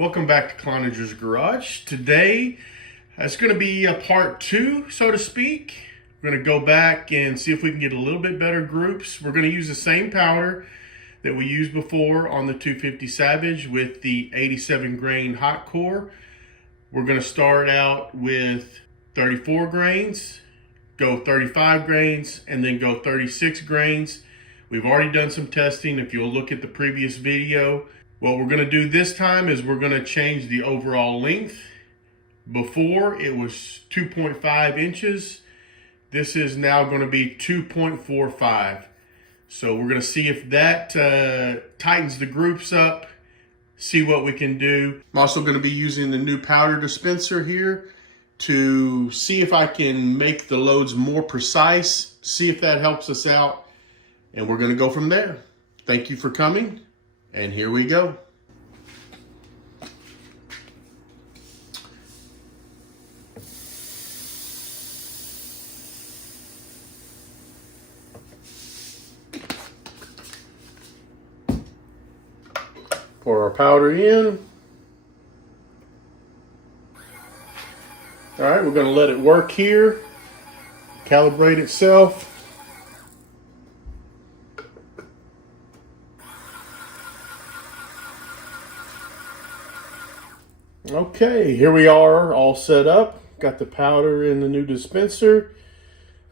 Welcome back to Cloninger's Garage. Today, it's going to be a part 2, so to speak. We're going to go back and see if we can get a little bit better groups. We're going to use the same powder that we used before on the 250 Savage with the 87 grain Hot Cor. We're going to start out with 34 grains, go 35 grains, and then go 36 grains. We've already done some testing. If you'll look at the previous video, what we're going to do this time is we're going to change the overall length. Before it was 2.5 inches. This is now going to be 2.45. So we're going to see if that tightens the groups up, see what we can do. I'm also going to be using the new powder dispenser here to see if I can make the loads more precise, see if that helps us out, and we're going to go from there. Thank you for coming. And here we go. Pour our powder in. All right, we're going to let it work here, calibrate itself. Okay, here we are, all set up. Got the powder in the new dispenser.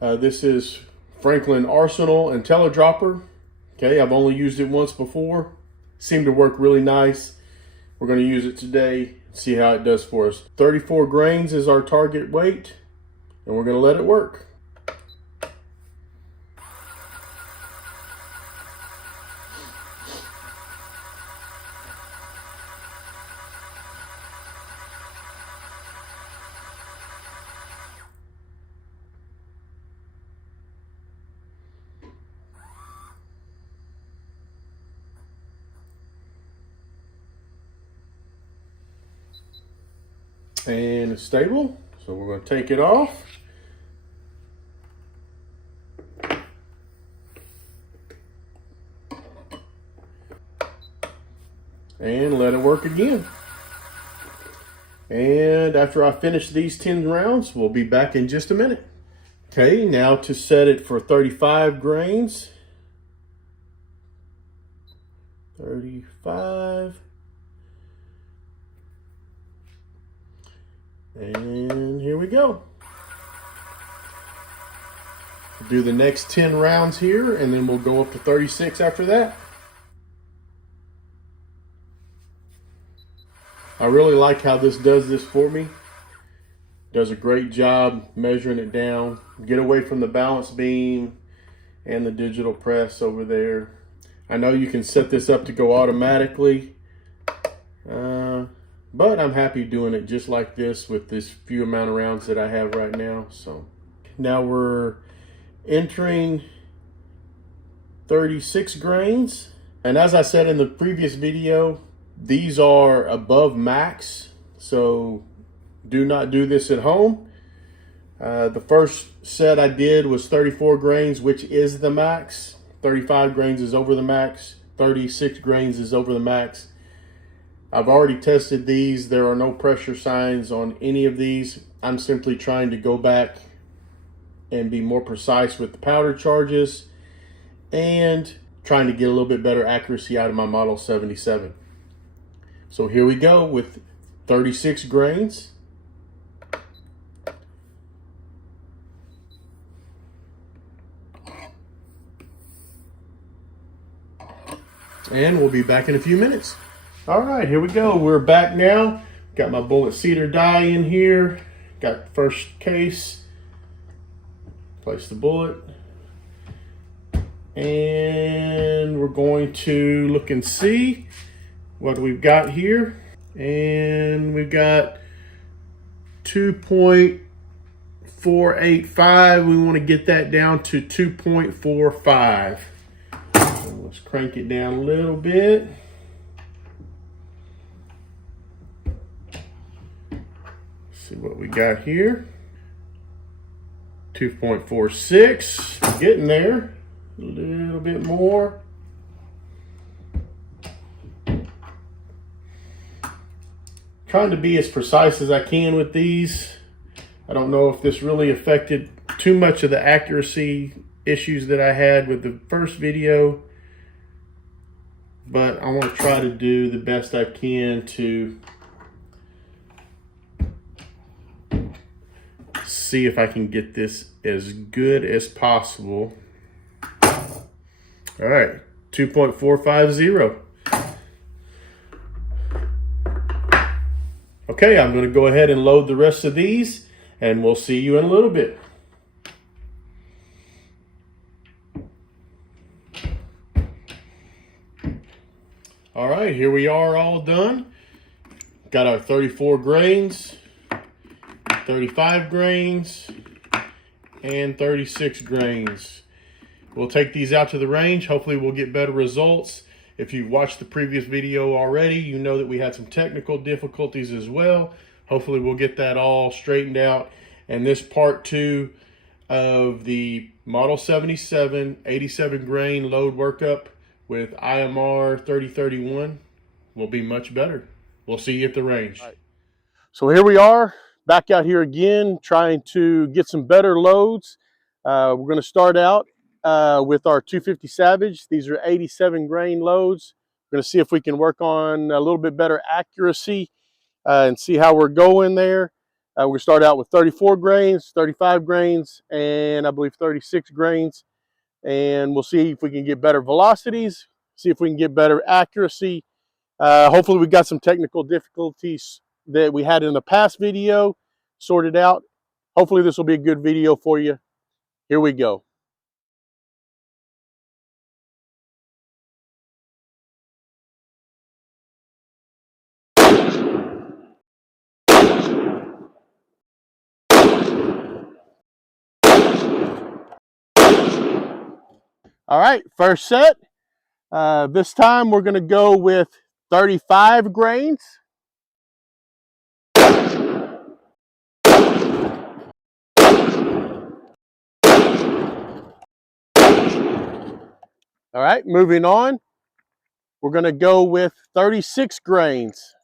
This is Franklin Arsenal IntelliDropper. Okay, I've only used it once before. Seemed to work really nice. We're going to use it today, see how it does for us. 34 grains is our target weight, and we're going to let it work. And it's stable, so we're going to take it off. And let it work again. And after I finish these 10 rounds, we'll be back in just a minute. Okay, now to set it for 35 grains. 35. And here we go. Do the next 10 rounds here, and then we'll go up to 36 after that. I really like how this does this for me. Does a great job measuring it down. Get away from the balance beam and the digital press over there. I know you can set this up to go automatically. But I'm happy doing it just like this with this few amount of rounds that I have right now. So now we're entering 36 grains. And as I said in the previous video, these are above max. So do not do this at home. The first set I did was 34 grains, which is the max. 35 grains is over the max. 36 grains is over the max. I've already tested these. There are no pressure signs on any of these. I'm simply trying to go back and be more precise with the powder charges and trying to get a little bit better accuracy out of my Model 77. So here we go with 36 grains. And we'll be back in a few minutes. All right, here we go. We're back now. Got my bullet cedar die in here. Got the first case. Place the bullet. And we're going to look and see what we've got here. And we've got 2.485. We want to get that down to 2.45. So let's crank it down a little bit. See what we got here. 2.46, getting there. A little bit more. Trying to be as precise as I can with these. I don't know if this really affected too much of the accuracy issues that I had with the first video, but I want to try to do the best I can to see if I can get this as good as possible. All right, 2.450. Okay, I'm going to go ahead and load the rest of these, and we'll see you in a little bit. All right, here we are all done. Got our 34 grains, 35 grains, and 36 grains. We'll take these out to the range. Hopefully we'll get better results. If you've watched the previous video already, you know that we had some technical difficulties as well. Hopefully we'll get that all straightened out. And this part 2 of the Model 77 87 grain load workup with IMR 3031 will be much better. We'll see you at the range. Right. So here we are, back out here again, trying to get some better loads. We're going to start out with our 250 Savage. These are 87 grain loads. We're going to see if we can work on a little bit better accuracy and see how we're going there. We're going to start out with 34 grains, 35 grains, and I believe 36 grains. And we'll see if we can get better velocities, see if we can get better accuracy. Hopefully we got some technical difficulties that we had in the past video sorted out. Hopefully this will be a good video for you. Here we go. All right, first set. This time we're going to go with 35 grains. All right, moving on. We're going to go with 36 grains.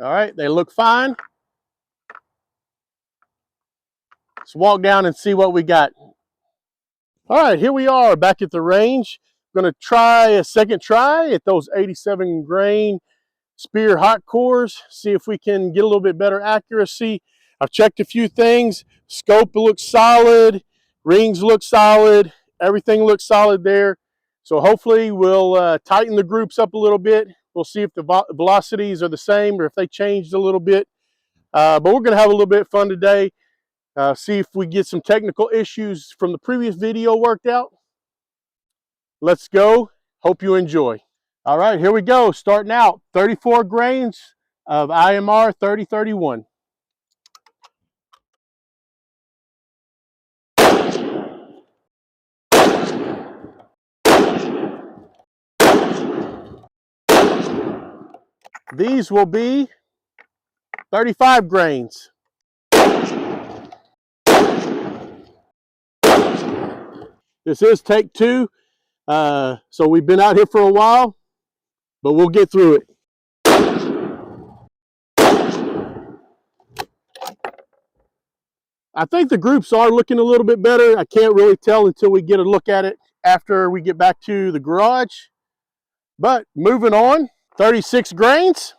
All right, they look fine. Let's walk down and see what we got. All right, here we are back at the range. I'm going to try a second try at those 87 grain Speer Hot Cores, see if we can get a little bit better accuracy. I've checked a few things. Scope looks solid, rings look solid, everything looks solid there. So hopefully we'll tighten the groups up a little bit. We'll see if the velocities are the same or if they changed a little bit. But we're going to have a little bit of fun today. See if we get some technical issues from the previous video worked out. Let's go. Hope you enjoy. All right, here we go. Starting out, 34 grains of IMR 3031. These will be 35 grains. This is take 2, so we've been out here for a while, but we'll get through it. I think the groups are looking a little bit better. I can't really tell until we get a look at it after we get back to the garage. But moving on, 36 grains.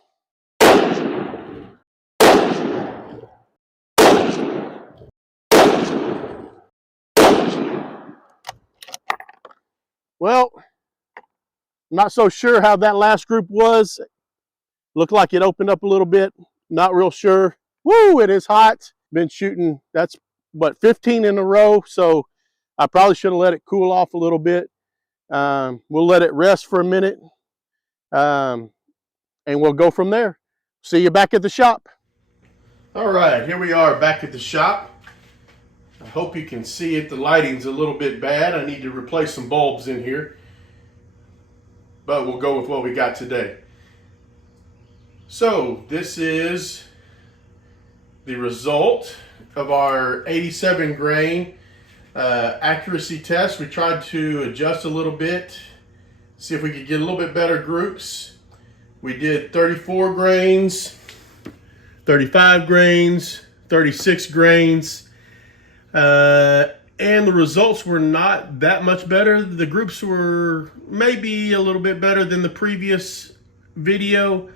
Well, I'm not so sure how that last group was. Looked like it opened up a little bit. Not real sure. Woo, it is hot. Been shooting, that's what, 15 in a row. So I probably should have let it cool off a little bit. We'll let it rest for a minute. And we'll go from there. See you back at the shop. All right, here we are back at the shop. I hope you can see it. The lighting's a little bit bad. I need to replace some bulbs in here. But we'll go with what we got today. So this is the result of our 87 grain accuracy test. We tried to adjust a little bit, see if we could get a little bit better groups. We did 34 grains, 35 grains, 36 grains, and the results were not that much better. The groups were maybe a little bit better than the previous video,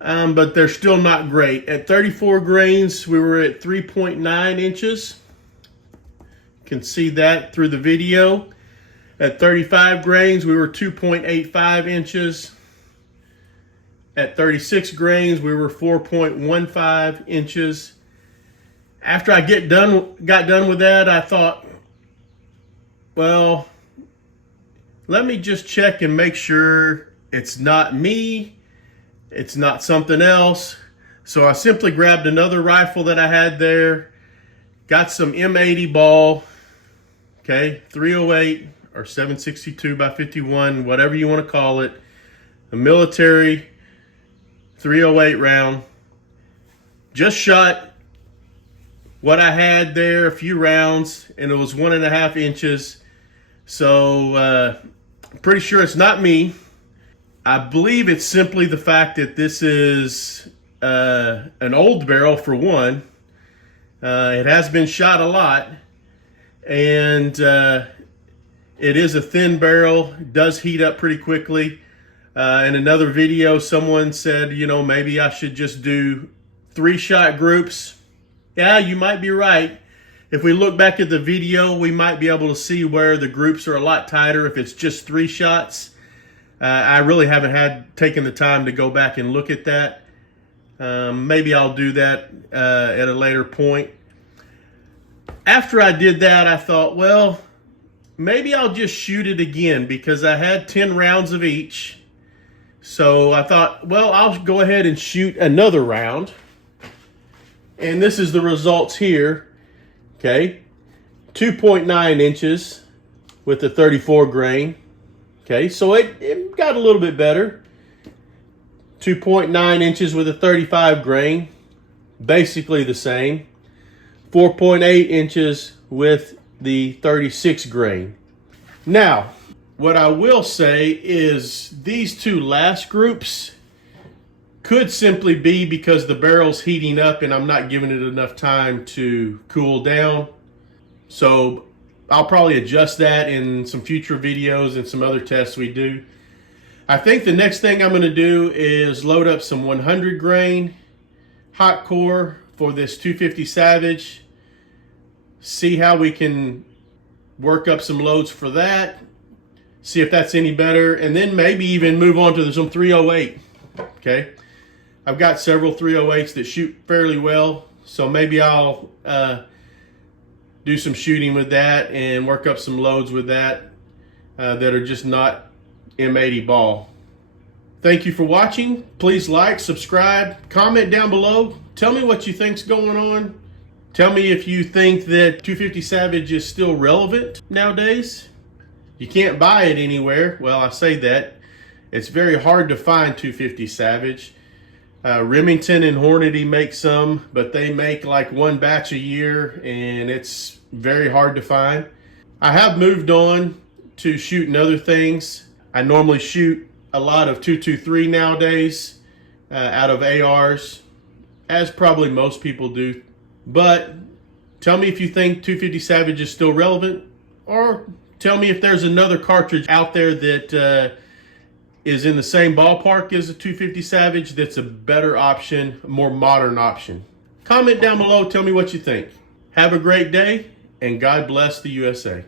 but they're still not great. At 34 grains, we were at 3.9 inches. You can see that through the video. At 35 grains, we were 2.85 inches. At 36 grains, we were 4.15 inches. After I got done with that, I thought, well, let me just check and make sure it's not me, it's not something else. So I simply grabbed another rifle that I had there, got some M80 ball, okay, 308 or 762 by 51, whatever you want to call it, a military 308 round. Just shot what I had there, a few rounds, and it was 1.5 inches. So pretty sure it's not me. I believe it's simply the fact that this is an old barrel, for one. It has been shot a lot, and it is a thin barrel. It does heat up pretty quickly. In another video, someone said, you know, maybe I should just do 3-shot groups. Yeah, you might be right. If we look back at the video, we might be able to see where the groups are a lot tighter if it's just 3 shots. I really haven't taken the time to go back and look at that. Maybe I'll do that at a later point. After I did that, I thought, well, maybe I'll just shoot it again, because I had 10 rounds of each. So I thought, well, I'll go ahead and shoot another round. And this is the results here. Okay, 2.9 inches with the 34 grain. Okay, so it got a little bit better. 2.9 inches with a 35 grain, basically the same. 4.8 inches with the 36 grain. Now, what I will say is these two last groups could simply be because the barrel's heating up and I'm not giving it enough time to cool down. So I'll probably adjust that in some future videos and some other tests we do. I think the next thing I'm going to do is load up some 100 grain Hot Cor for this 250 Savage. See how we can work up some loads for that. See if that's any better. And then maybe even move on to some 308. Okay. I've got several 308s that shoot fairly well. So maybe I'll do some shooting with that and work up some loads with that that are just not M80 ball. Thank you for watching. Please like, subscribe, comment down below. Tell me what you think's going on. Tell me if you think that 250 Savage is still relevant nowadays. You can't buy it anywhere. Well, I say that. It's very hard to find 250 Savage. Remington and Hornady make some, but they make like one batch a year, and it's very hard to find. I have moved on to shooting other things. I normally shoot a lot of 223 nowadays out of ARs, as probably most people do. But tell me if you think 250 Savage is still relevant, or tell me if there's another cartridge out there that is in the same ballpark as a 250 Savage that's a better option, a more modern option. Comment down below, tell me what you think. Have a great day, and God bless the USA.